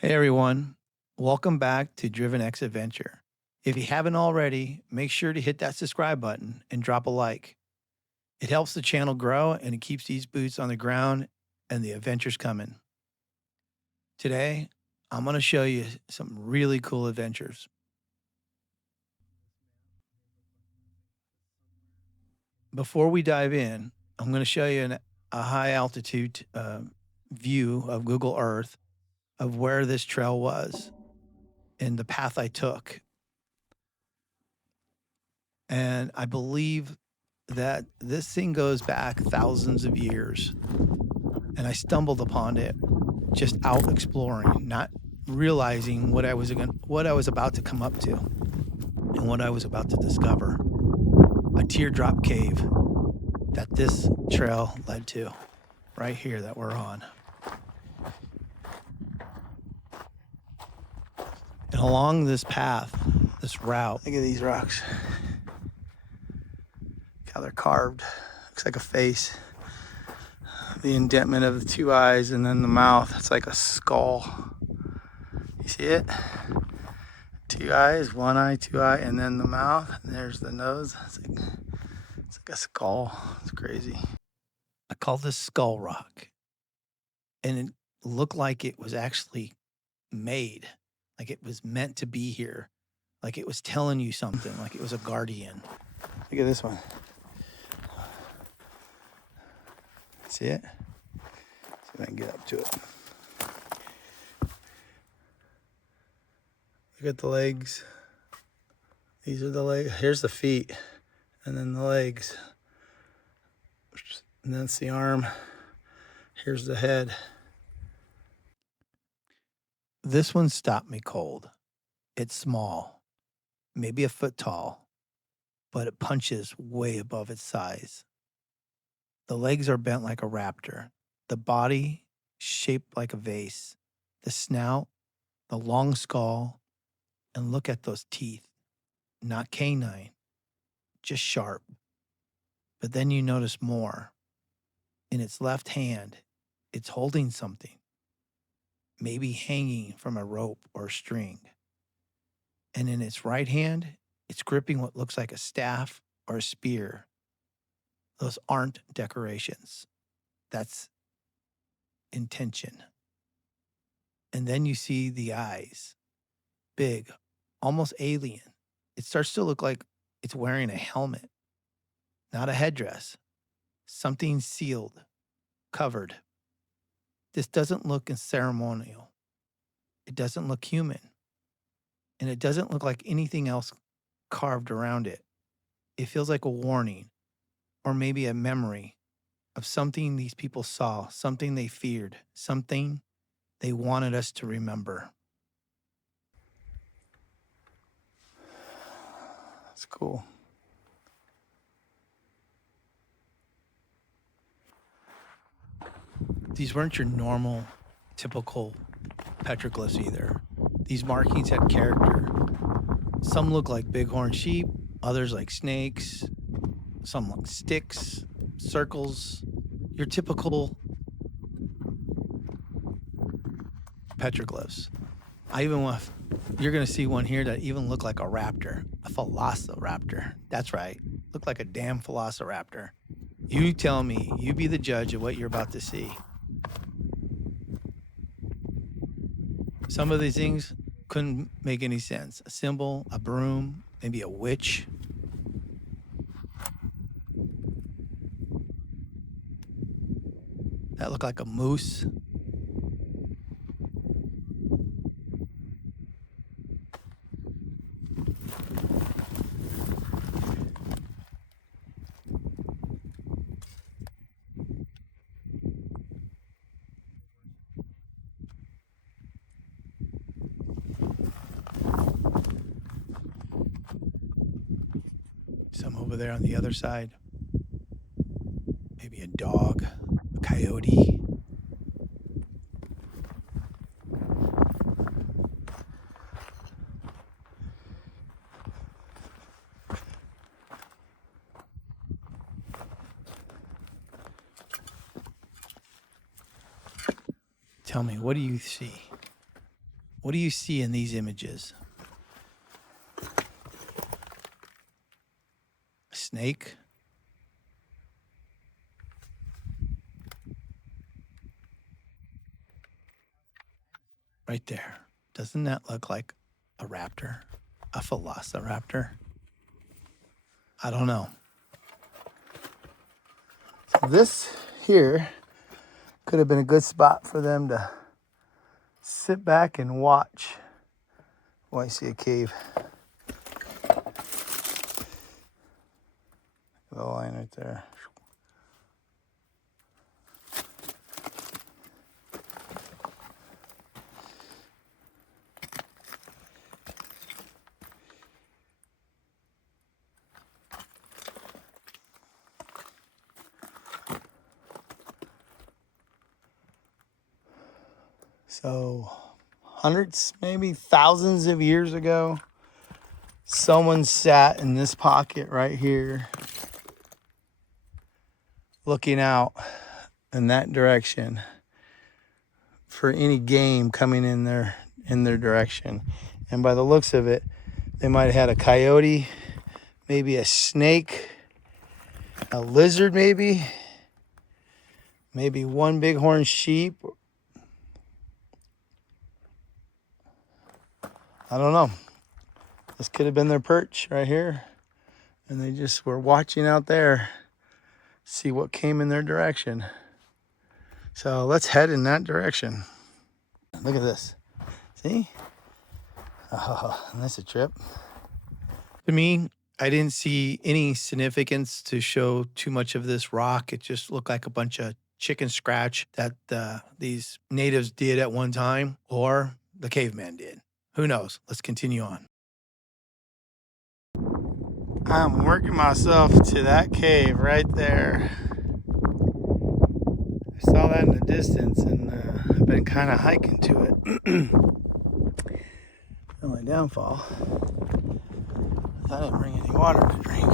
Hey everyone, welcome back to Driven X Adventure. If you haven't already, make sure to hit that subscribe button and drop a like. It helps the channel grow and it keeps these boots on the ground and the adventures coming. Today, I'm going to show you some really cool adventures. Before we dive in, I'm going to show you a high altitude view of Google Earth of where this trail was and the path I took. And I believe that this thing goes back thousands of years. And I stumbled upon it just out exploring, not realizing what I was about to come up to and what I was about to discover. A teardrop cave that this trail led to, right here that we're on. And along this path, this route, look at these rocks. Look how they're carved. Looks like a face. The indentment of the two eyes and then the mouth. It's like a skull. You see it? Two eyes, one eye, two eye, and then the mouth. And there's the nose. It's like a skull. It's crazy. I call this Skull Rock. And it looked like it was actually made. Like it was meant to be here. Like it was telling you something. Like it was a guardian. Look at this one. See it? See if I can get up to it. Look at the legs. These are the legs. Here's the feet. And then the legs. And that's the arm. Here's the head. This one stopped me cold. It's small, maybe a foot tall, but it punches way above its size. The legs are bent like a raptor. The body shaped like a vase. The snout, the long skull, and look at those teeth. Not canine, just sharp. But then you notice more. In its left hand, it's holding something, maybe hanging from a rope or string. And in its right hand, it's gripping what looks like a staff or a spear. Those aren't decorations. That's intention. And then you see the eyes, big, almost alien. It starts to look like it's wearing a helmet, not a headdress. Something sealed, covered. This doesn't look ceremonial. It doesn't look human. And it doesn't look like anything else carved around it. It feels like a warning or maybe a memory of something these people saw, something they feared, something they wanted us to remember. That's cool. These weren't your normal, typical petroglyphs either. These markings had character. Some look like bighorn sheep, others like snakes, some like sticks, circles. Your typical petroglyphs. You're going to see one here that even looked like a raptor, a velociraptor. That's right. Looked like a damn velociraptor. You tell me, you be the judge of what you're about to see. Some of these things couldn't make any sense. A symbol, a broom, maybe a witch. That looked like a moose. Some over there on the other side. Maybe a dog, a coyote. Tell me, what do you see? What do you see in these images? A snake? Right there. Doesn't that look like a raptor? A velociraptor? I don't know. So this here could have been a good spot for them to sit back and watch. Oh, I see a cave. The line right there. So hundreds, maybe thousands of years ago, someone sat in this pocket right here, looking out in that direction for any game coming in their direction. And by the looks of it, they might have had a coyote, maybe a snake, a lizard, maybe one bighorn sheep. I don't know. This could have been their perch right here, and they just were watching out there, see what came in their direction. So let's head in that direction. Look at this. See? Oh, that's a trip. To me, I didn't see any significance to show too much of this rock. It just looked like a bunch of chicken scratch that these natives did at one time, or the caveman did. Who knows? Let's continue on. I'm working myself to that cave right there. I saw that in the distance, and I've been kind of hiking to it. The only downfall is I didn't bring any water to drink.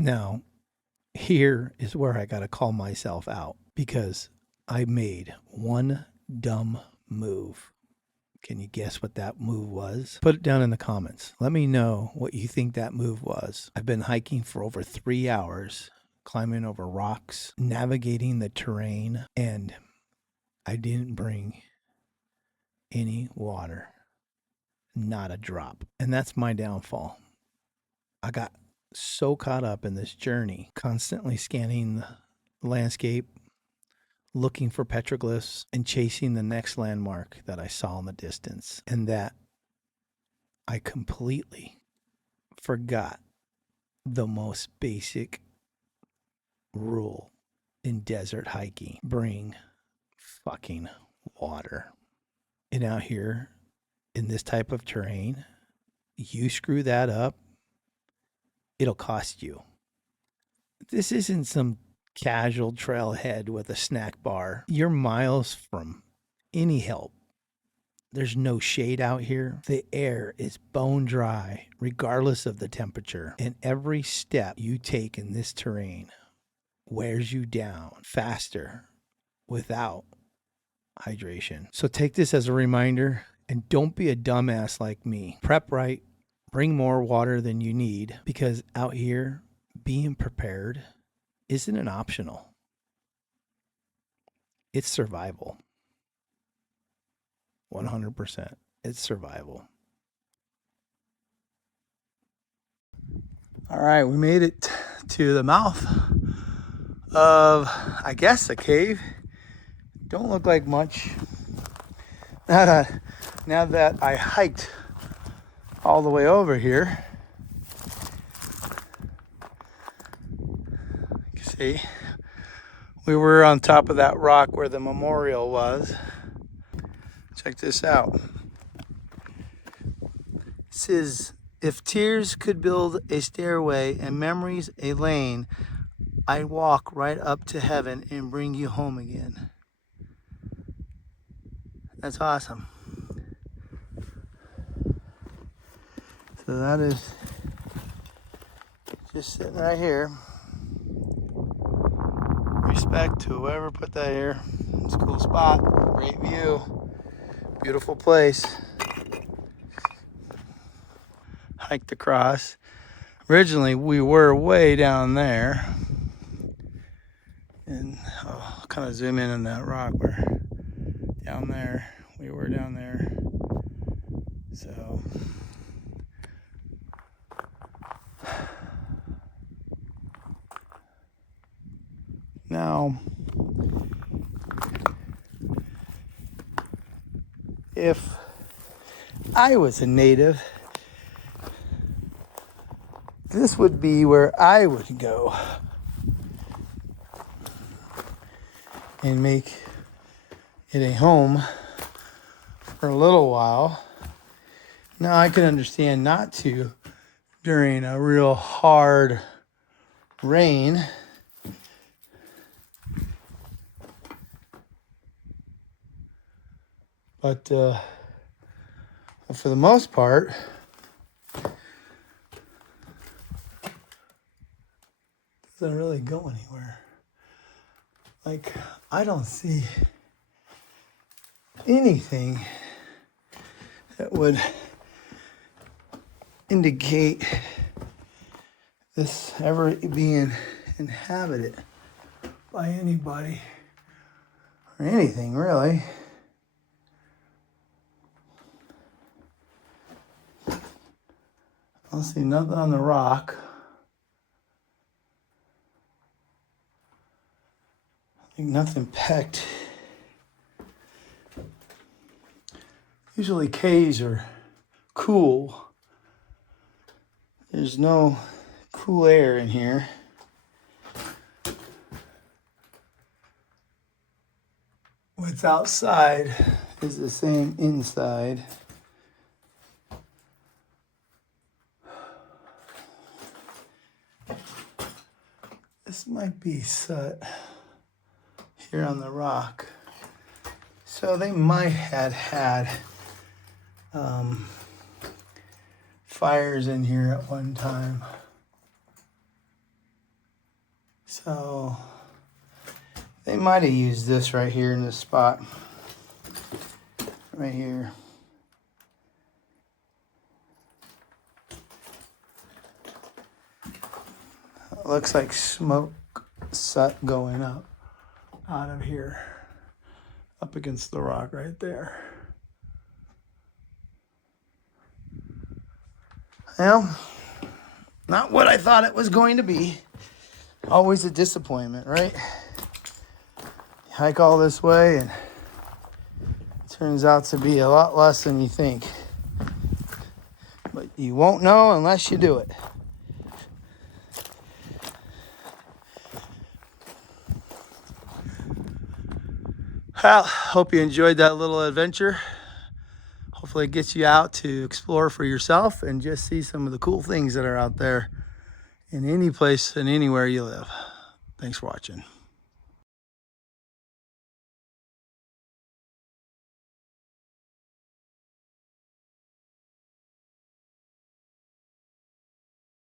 Now, here is where I got to call myself out because I made one dumb move. Can you guess what that move was? Put it down in the comments. Let me know what you think that move was. I've been hiking for over 3 hours, climbing over rocks, navigating the terrain, and I didn't bring any water. Not a drop. And that's my downfall. I got so caught up in this journey, constantly scanning the landscape, looking for petroglyphs, and chasing the next landmark that I saw in the distance, and that I completely forgot the most basic rule in desert hiking: bring fucking water. And out here in this type of terrain, you screw that up, it'll cost you. This isn't some casual trailhead with a snack bar. You're miles from any help. There's no shade out here. The air is bone dry, regardless of the temperature. And every step you take in this terrain wears you down faster without hydration. So take this as a reminder and don't be a dumbass like me. Prep right, bring more water than you need, because out here, being prepared isn't an optional. It's survival. 100%. It's survival. All right, we made it to the mouth of, I guess, a cave. Don't look like much. Now that I hiked all the way over here, you can see we were on top of that rock where the memorial was. Check this out. It says, if tears could build a stairway and memories a lane, I'd walk right up to heaven and bring you home again. That's awesome. So that is Just sitting right here. Respect to whoever put that here. It's a cool spot. Great view. Beautiful place. Hiked across. Originally, we were way down there. And I'll kind of zoom in on that rock. We're down there. We were down there. So now, if I was a native, this would be where I would go and make it a home for a little while. Now I can understand not to during a real hard rain. But for the most part, doesn't really go anywhere. Like, I don't see anything that would indicate this ever being inhabited by anybody or anything, really. I don't see nothing on the rock. Nothing pecked. Usually caves are cool. There's no cool air in here. What's outside is the same inside. This might be soot here on the rock. So they might have had fires in here at one time. So they might have used this right here in this spot. Right here. It looks like smoke soot going up out of here, up against the rock right there. Well, not what I thought it was going to be. Always a disappointment, right? You hike all this way and it turns out to be a lot less than you think. But you won't know unless you do it. Well, hope you enjoyed that little adventure. Hopefully it gets you out to explore for yourself and just see some of the cool things that are out there in any place and anywhere you live. Thanks for watching.